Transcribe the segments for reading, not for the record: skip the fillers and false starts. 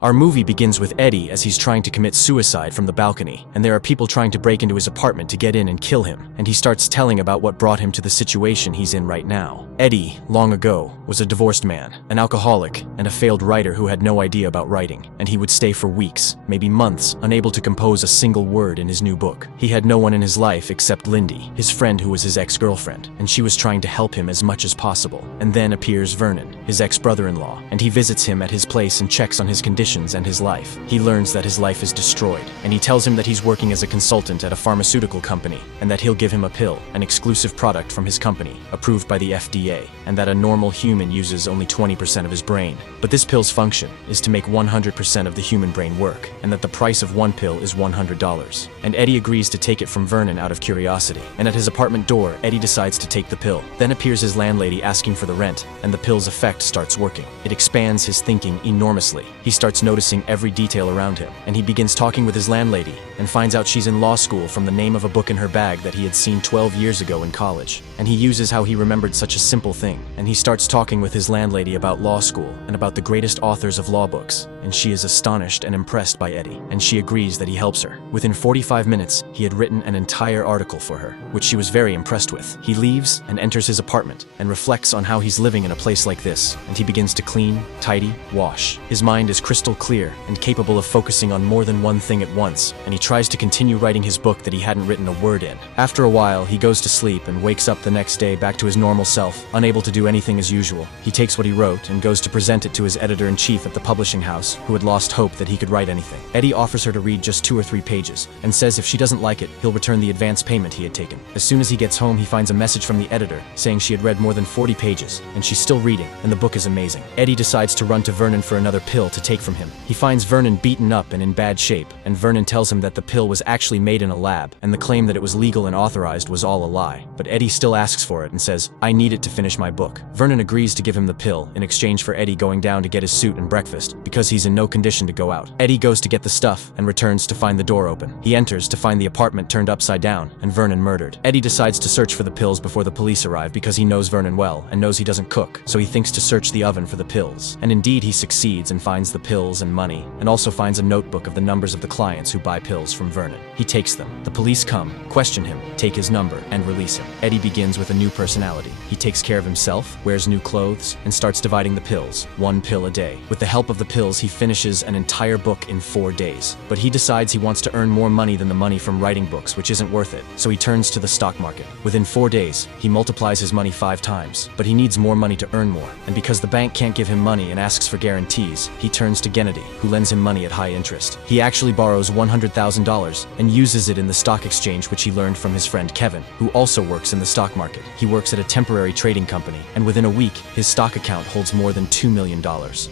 Our movie begins with Eddie as he's trying to commit suicide from the balcony, and there are people trying to break into his apartment to get in and kill him, and he starts telling about what brought him to the situation he's in right now. Eddie, long ago, was a divorced man, an alcoholic, and a failed writer who had no idea about writing, and he would stay for weeks, maybe months, unable to compose a single word in his new book. He had no one in his life except Lindy, his friend who was his ex-girlfriend, and she was trying to help him as much as possible. And then appears Vernon, his ex-brother-in-law, and he visits him at his place and checks on his condition and his life. He learns that his life is destroyed, and he tells him that he's working as a consultant at a pharmaceutical company, and that he'll give him a pill, an exclusive product from his company, approved by the FDA, and that a normal human uses only 20% of his brain. But this pill's function is to make 100% of the human brain work, and that the price of one pill is $100. And Eddie agrees to take it from Vernon out of curiosity. And at his apartment door, Eddie decides to take the pill. Then appears his landlady asking for the rent, and the pill's effect starts working. It expands his thinking enormously. He starts noticing every detail around him, and he begins talking with his landlady and finds out she's in law school from the name of a book in her bag that he had seen 12 years ago in college. And he uses how he remembered such a simple thing, and he starts talking with his landlady about law school and about the greatest authors of law books, and she is astonished and impressed by Eddie, and she agrees that he helps her. Within 45 minutes, he had written an entire article for her, which she was very impressed with. He leaves and enters his apartment and reflects on how he's living in a place like this, and he begins to clean, tidy, wash. His mind is crystal clear and capable of focusing on more than one thing at once, and he tries to continue writing his book that he hadn't written a word in. After a while, he goes to sleep and wakes up the next day back to his normal self, unable to do anything as usual. He takes what he wrote and goes to present it to his editor-in-chief at the publishing house, who had lost hope that he could write anything. Eddie offers her to read just 2 or 3 pages, and says if she doesn't like it, he'll return the advance payment he had taken. As soon as he gets home, he finds a message from the editor saying she had read more than 40 pages, and she's still reading, and the book is amazing. Eddie decides to run to Vernon for another pill to take from him. He finds Vernon beaten up and in bad shape, and Vernon tells him that the pill was actually made in a lab, and the claim that it was legal and authorized was all a lie. But Eddie still asks for it and says, "I need it to finish my book." Vernon agrees to give him the pill in exchange for Eddie going down to get his suit and breakfast, because he's in no condition to go out. Eddie goes to get the stuff and returns to find the door open. He enters to find the apartment turned upside down and Vernon murdered. Eddie decides to search for the pills before the police arrive because he knows Vernon well and knows he doesn't cook, so he thinks to search the oven for the pills. And indeed he succeeds and finds the pills and money, and also finds a notebook of the numbers of the clients who buy pills from Vernon. He takes them. The police come, question him, take his number, and release him. Eddie begins with a new personality. He takes care of himself, wears new clothes, and starts dividing the pills, 1 pill a day. With the help of the pills, he finishes an entire book in 4 days. But he decides he wants to earn more money than the money from writing books, which isn't worth it, so he turns to the stock market. Within 4 days, he multiplies his money 5 times, but he needs more money to earn more, and because the bank can't give him money and asks for guarantees, he turns to Kennedy, who lends him money at high interest. He actually borrows $100,000 and uses it in the stock exchange, which he learned from his friend Kevin, who also works in the stock market. He works at a temporary trading company, and within a week, his stock account holds more than $2 million.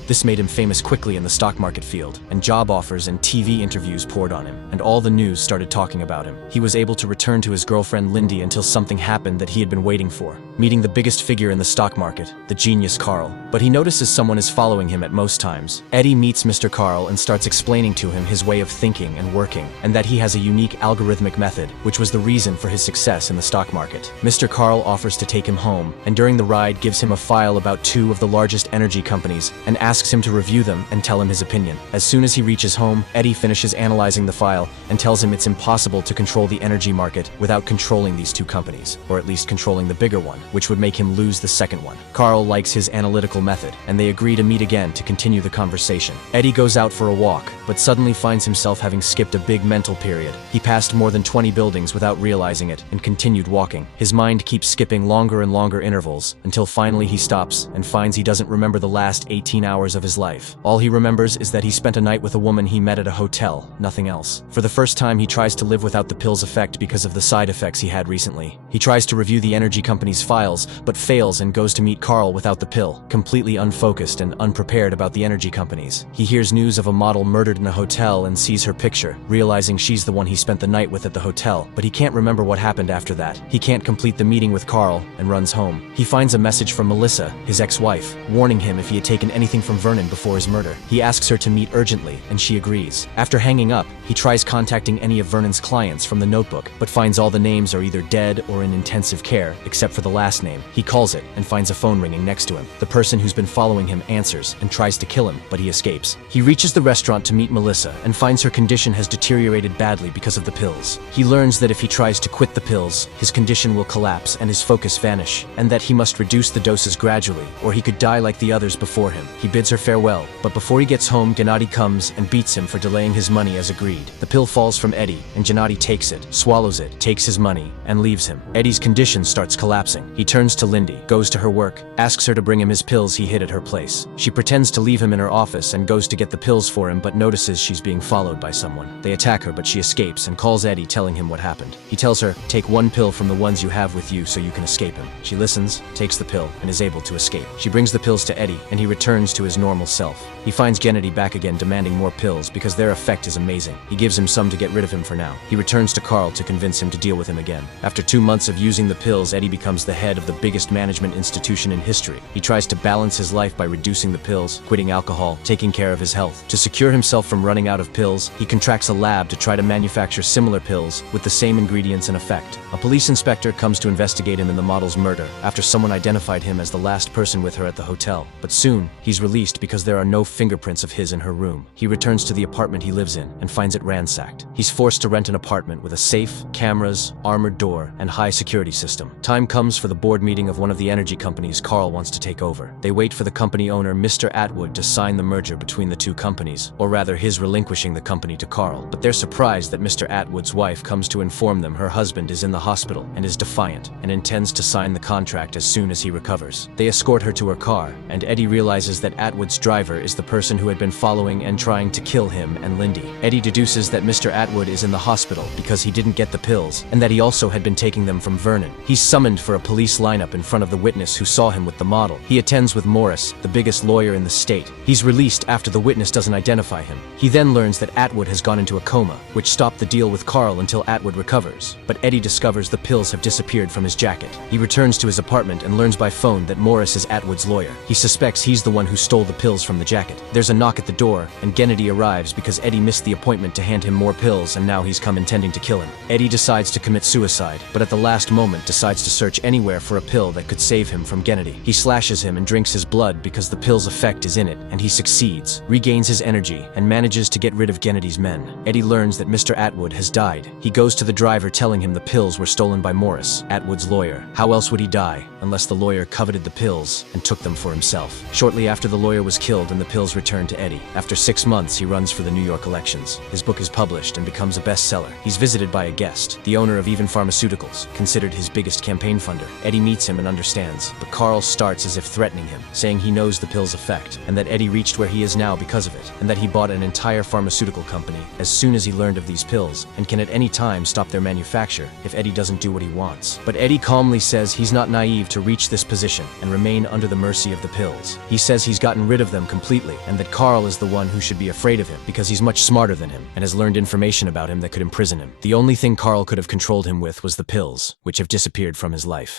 This made him famous quickly in the stock market field, and job offers and TV interviews poured on him, and all the news started talking about him. He was able to return to his girlfriend Lindy until something happened that he had been waiting for, meeting the biggest figure in the stock market, the genius Carl. But he notices someone is following him at most times. Eddie meets Mr. Carl and starts explaining to him his way of thinking and working, and that he has a unique algorithmic method, which was the reason for his success in the stock market. Mr. Carl offers to take him home, and during the ride gives him a file about 2 of the largest energy companies, and asks him to review them and tell him his opinion. As soon as he reaches home, Eddie finishes analyzing the file and tells him it's impossible to control the energy market without controlling these 2 companies, or at least controlling the bigger one, which would make him lose the second one. Carl likes his analytical method, and they agree to meet again to continue the conversation. Eddie goes out for a walk, but suddenly finds himself having skipped a big mental period. He passed more than 20 buildings without realizing it and continued walking. His mind keeps skipping longer and longer intervals until finally he stops and finds he doesn't remember the last 18 hours of his life. All he remembers is that he spent a night with a woman he met at a hotel, nothing else. For the first time, he tries to live without the pill's effect because of the side effects he had recently. He tries to review the energy company's files, but fails and goes to meet Carl without the pill, completely unfocused and unprepared about the energy companies. He hears news of a model murdered in a hotel and sees her picture, realizing she's the one he spent the night with at the hotel, but he can't remember what happened after that. He can't complete the meeting with Carl and runs home. He finds a message from Melissa, his ex-wife, warning him if he had taken anything from Vernon before his murder, he He asks her to meet urgently, and she agrees. After hanging up, he tries contacting any of Vernon's clients from the notebook, but finds all the names are either dead or in intensive care, except for the last name. He calls it and finds a phone ringing next to him. The person who's been following him answers and tries to kill him, but he escapes. He reaches the restaurant to meet Melissa and finds her condition has deteriorated badly because of the pills. He learns that if he tries to quit the pills, his condition will collapse and his focus vanish, and that he must reduce the doses gradually, or he could die like the others before him. He bids her farewell, but before he gets home, Gennady comes and beats him for delaying his money as agreed. The pill falls from Eddie, and Gennady takes it, swallows it, takes his money, and leaves him. Eddie's condition starts collapsing. He turns to Lindy, goes to her work, asks her to bring him his pills he hid at her place. She pretends to leave him in her office and goes to get the pills for him, but notices she's being followed by someone. They attack her, but she escapes and calls Eddie, telling him what happened. He tells her, take one pill from the ones you have with you so you can escape him. She listens, takes the pill, and is able to escape. She brings the pills to Eddie, and he returns to his normal self. He finds Gennady back again, demanding more pills because their effect is amazing. He gives him some to get rid of him for now. He returns to Carl to convince him to deal with him again. After 2 months of using the pills, Eddie becomes the head of the biggest management institution in history. He tries to balance his life by reducing the pills, quitting alcohol, taking care of his health. To secure himself from running out of pills, he contracts a lab to try to manufacture similar pills with the same ingredients and effect. A police inspector comes to investigate him in the model's murder after someone identified him as the last person with her at the hotel. But soon, he's released because there are no fingerprints of his in her room. He returns to the apartment he lives in and finds it ransacked. He's forced to rent an apartment with a safe, cameras, armored door, and high security system. Time comes for the board meeting of one of the energy companies Carl wants to take over. They wait for the company owner, Mr. Atwood, to sign the merger between the two companies, or rather his relinquishing the company to Carl. But they're surprised that Mr. Atwood's wife comes to inform them her husband is in the hospital and is defiant and intends to sign the contract as soon as he recovers. They escort her to her car, and Eddie realizes that Atwood's driver is the person who had been following and trying to kill him and Lindy. Eddie deduces that Mr. Atwood is in the hospital because he didn't get the pills, and that he also had been taking them from Vernon. He's summoned for a police lineup in front of the witness who saw him with the model. He attends with Morris, the biggest lawyer in the state. He's released after the witness doesn't identify him. He then learns that Atwood has gone into a coma, which stopped the deal with Carl until Atwood recovers. But Eddie discovers the pills have disappeared from his jacket. He returns to his apartment and learns by phone that Morris is Atwood's lawyer. He suspects he's the one who stole the pills from the jacket. There's a knock at the door, and Gennady arrives because Eddie missed the appointment to hand him more pills, and now he's come intending to kill him. Eddie decides to commit suicide, but at the last moment decides to search anywhere for a pill that could save him from Gennady. He slashes him and drinks his blood because the pill's effect is in it, and he succeeds, regains his energy, and manages to get rid of Gennady's men. Eddie learns that Mr. Atwood has died. He goes to the driver telling him the pills were stolen by Morris, Atwood's lawyer. How else would he die, unless the lawyer coveted the pills and took them for himself? Shortly after the lawyer was killed and the pills returned to Eddie. After 6 months, he runs for the New York elections. His book is published and becomes a bestseller. He's visited by a guest, the owner of Even Pharmaceuticals, considered his biggest campaign funder. Eddie meets him and understands, but Carl starts as if threatening him, saying he knows the pill's effect, and that Eddie reached where he is now because of it, and that he bought an entire pharmaceutical company as soon as he learned of these pills, and can at any time stop their manufacture if Eddie doesn't do what he wants. But Eddie calmly says he's not naive to reach this position and remain under the mercy of the pills. He says he's gotten rid of them completely, and that Carl is the one who should be afraid of him because he's much smarter than him and has learned information about him that could imprison him. The only thing Carl could have controlled him with was the pills, which have disappeared from his life.